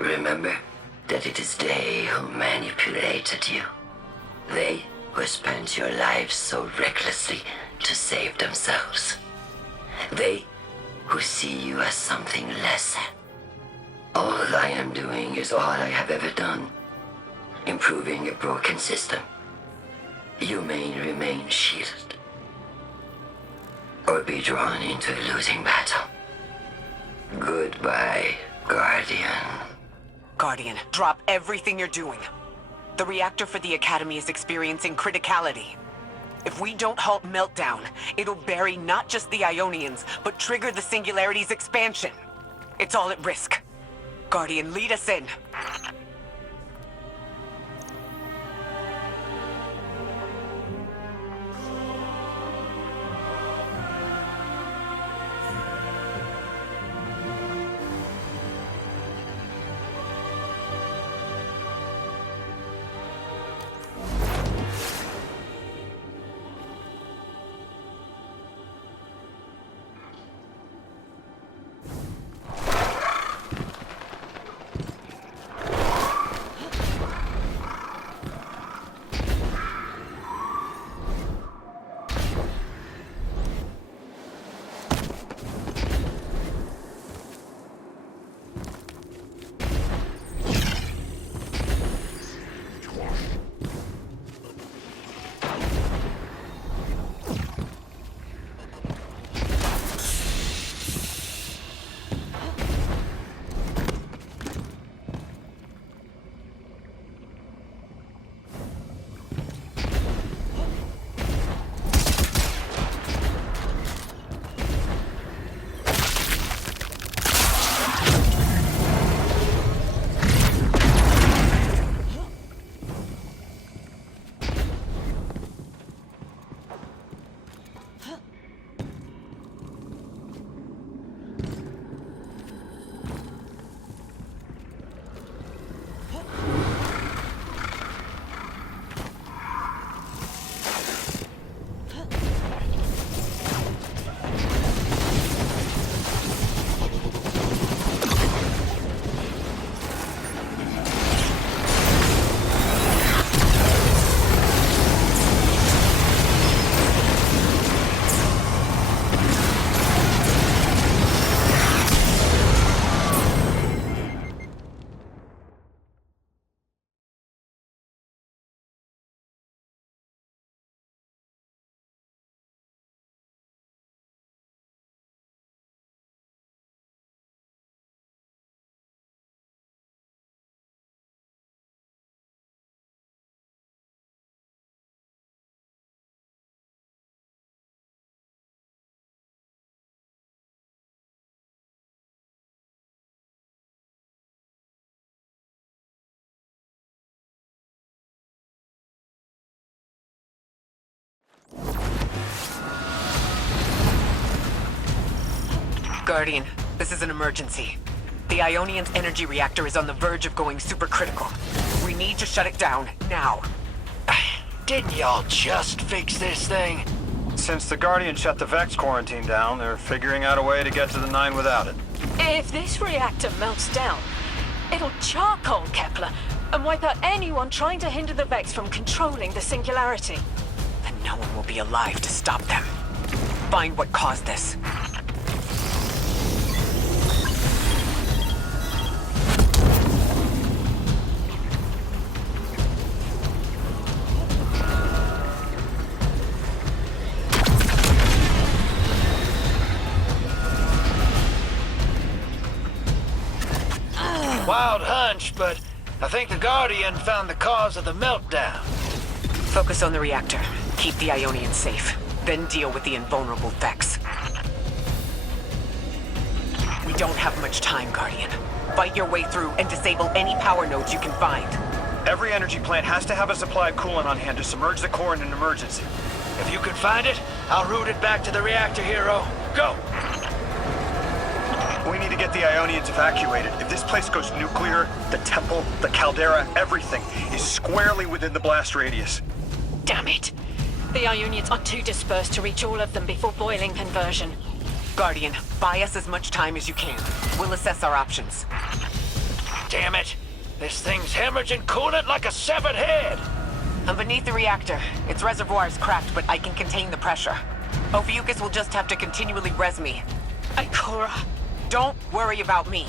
Remember that it is they who manipulated you. They who spent your lives so recklessly to save themselves. They who see you as something less. All I am doing is all I have ever done. Improving a broken system. You may remain shielded. Or be drawn into a losing battle. Goodbye, Guardian. Guardian, drop everything you're doing. The reactor for the Academy is experiencing criticality. If we don't halt Meltdown, it'll bury not just the Ionians, but trigger the Singularity's expansion. It's all at risk. Guardian, lead us in. Guardian, this is an emergency. The Ionian's energy reactor is on the verge of going supercritical. We need to shut it down, now. Didn't y'all just fix this thing? Since the Guardian shut the Vex quarantine down, they're figuring out a way to get to the Nine without it. If this reactor melts down, it'll charcoal Kepler and wipe out anyone trying to hinder the Vex from controlling the Singularity. Then no one will be alive to stop them. Find what caused this. Wild hunch, but I think the Guardian found the cause of the meltdown. Focus on the reactor. Keep the Ionians safe. Then deal with the invulnerable Vex. We don't have much time, Guardian. Fight your way through and disable any power nodes you can find. Every energy plant has to have a supply of coolant on hand to submerge the core in an emergency. If you can find it, I'll route it back to the reactor, Hero. Go! We need to get the Ionians evacuated. If this place goes nuclear, the temple, the caldera, everything is squarely within the blast radius. Damn it. The Ionians are too dispersed to reach all of them before boiling conversion. Guardian, buy us as much time as you can. We'll assess our options. Damn it! This thing's hemorrhaging coolant like a severed head! I'm beneath the reactor. Its reservoir's cracked, but I can contain the pressure. Ophiuchus will just have to continually res me. Ikora. Don't worry about me.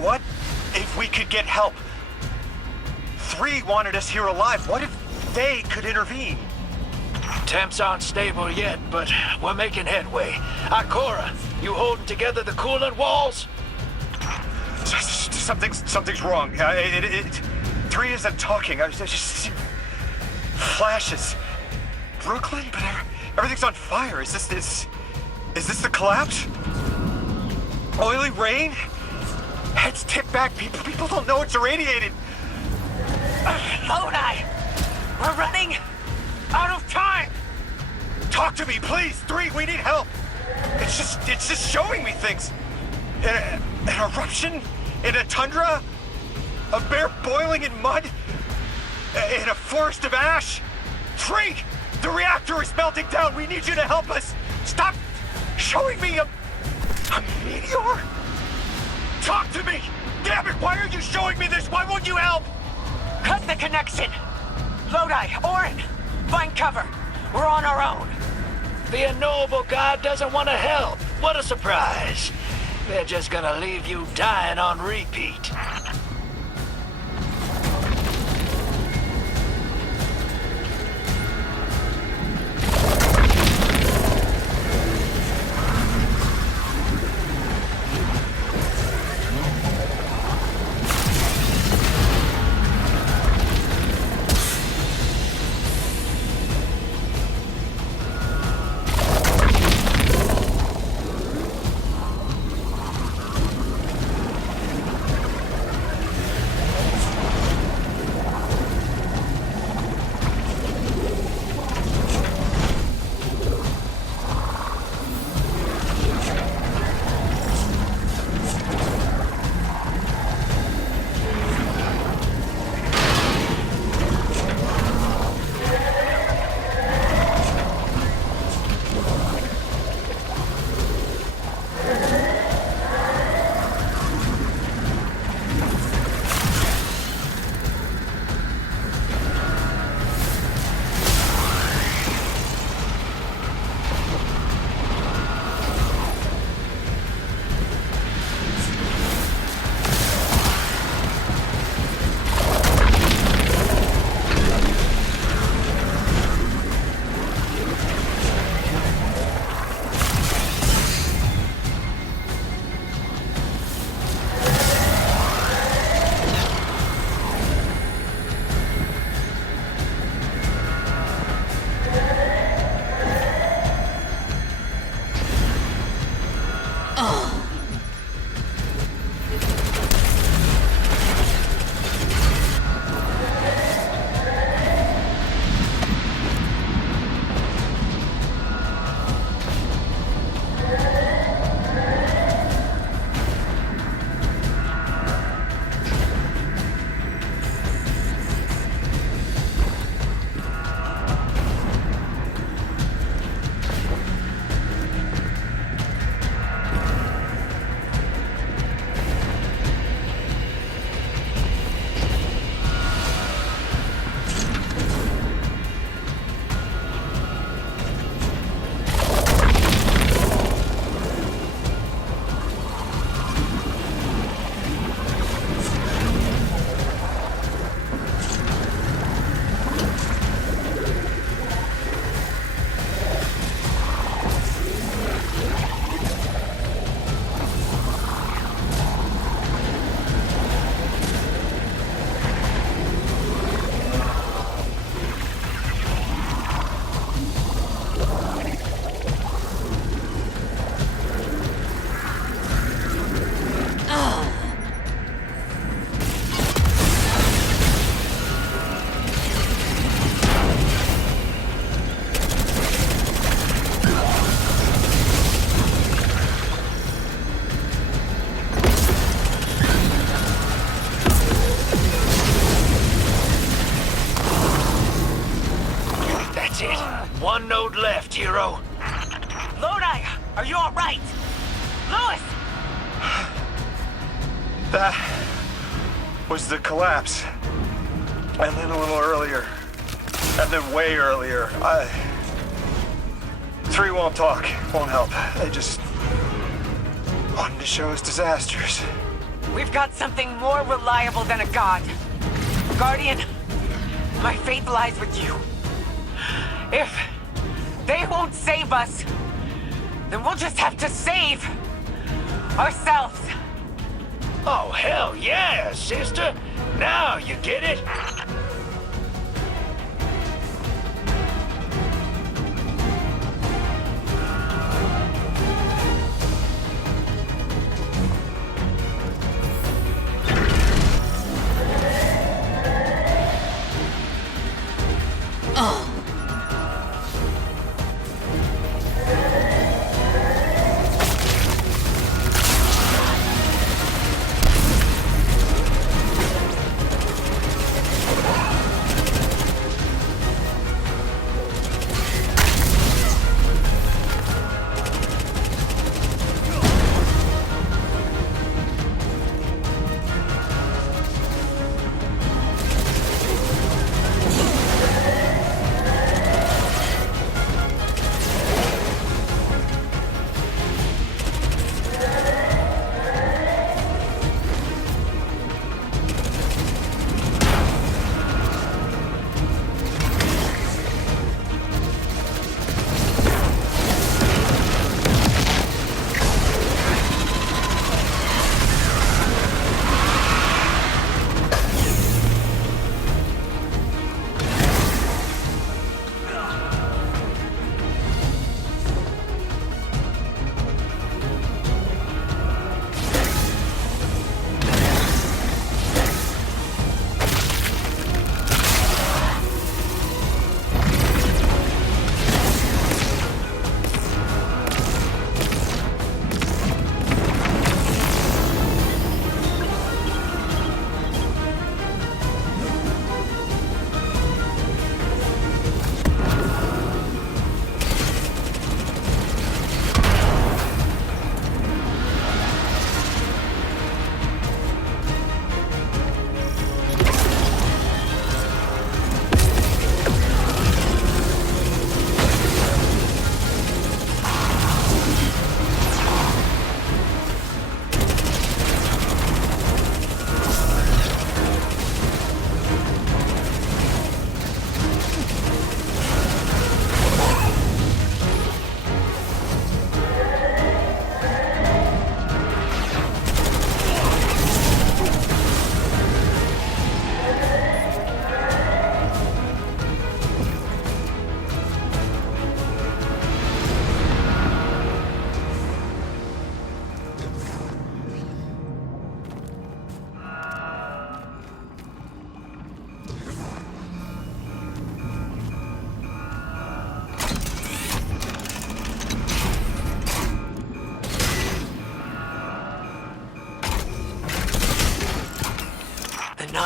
What if we could get help? 3 wanted us here alive. What if they could intervene? Temps aren't stable yet, but we're making headway. Ikora, you holding together the coolant walls? Something's wrong. 3 isn't talking. I just see flashes. Brooklyn, but everything's on fire. Is this the collapse? Oily rain? Heads tip back. People don't know it's irradiated. Lodi! We're running out of time! Talk to me, please. 3, we need help. It's just showing me things. An eruption in a tundra, a bear boiling in mud, in a forest of ash. 3, the reactor is melting down. We need you to help us. Stop showing me a meteor. Talk to me. Damn it! Why are you showing me this? Why won't you help? Cut the connection! Lodi, Orin, find cover. We're on our own. The unknowable god doesn't want to help. What a surprise. They're just gonna leave you dying on repeat. Zero. Lodi, are you all right? Louis! That was the collapse. And then a little earlier. And then way earlier. Three won't talk, won't help. They just wanted to show us disasters. We've got something more reliable than a god. Guardian, my faith lies with you. If they won't save us, then we'll just have to save ourselves. Oh, hell yeah, sister. Now you get it.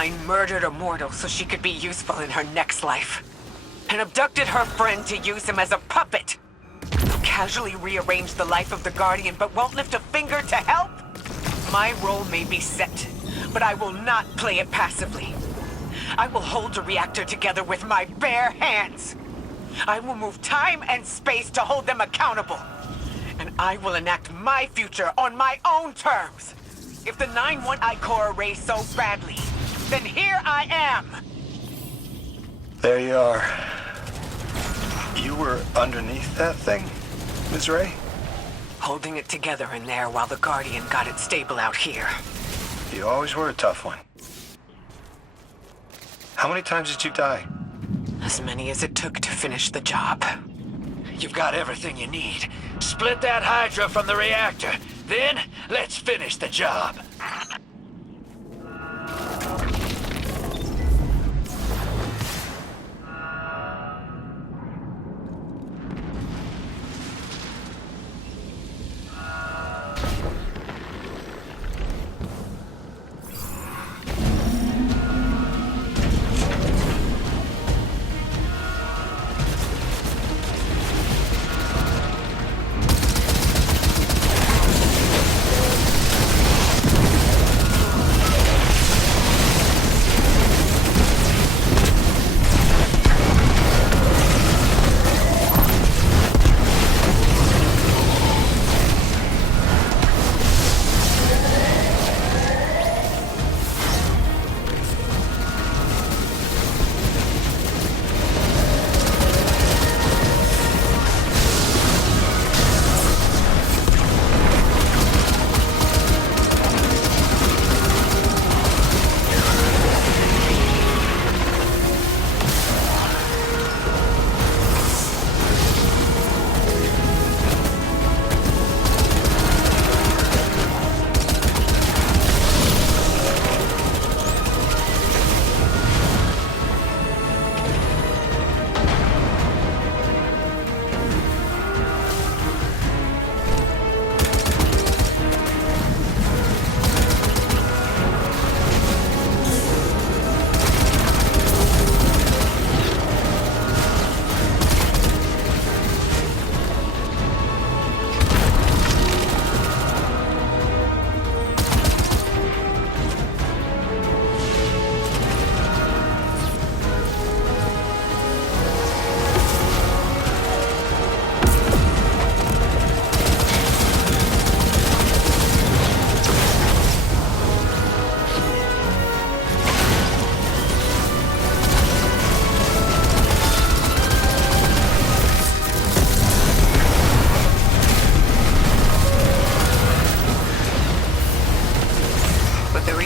Nine murdered a mortal so she could be useful in her next life. And abducted her friend to use him as a puppet. Casually rearranged the life of the Guardian but won't lift a finger to help? My role may be set, but I will not play it passively. I will hold the reactor together with my bare hands. I will move time and space to hold them accountable. And I will enact my future on my own terms. If the 9 want Ikora Ray so badly, then here I am! There you are. You were underneath that thing, Ms. Ray? Holding it together in there while the Guardian got it stable out here. You always were a tough one. How many times did you die? As many as it took to finish the job. You've got everything you need. Split that Hydra from the reactor. Then, let's finish the job.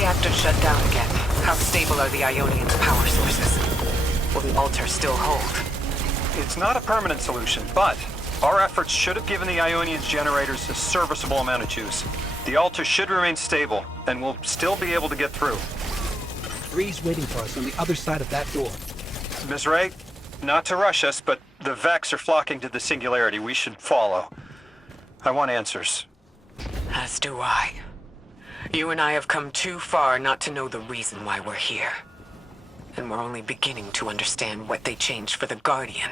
reactor's shut down again, how stable are the Ionians' power sources? Will the altar still hold? It's not a permanent solution, but our efforts should have given the Ionians generators a serviceable amount of juice. The altar should remain stable, and we'll still be able to get through. 3's waiting for us on the other side of that door. Ms. Ray, not to rush us, but the Vex are flocking to the Singularity. We should follow. I want answers. As do I. You and I have come too far not to know the reason why we're here. And we're only beginning to understand what they changed for the Guardian.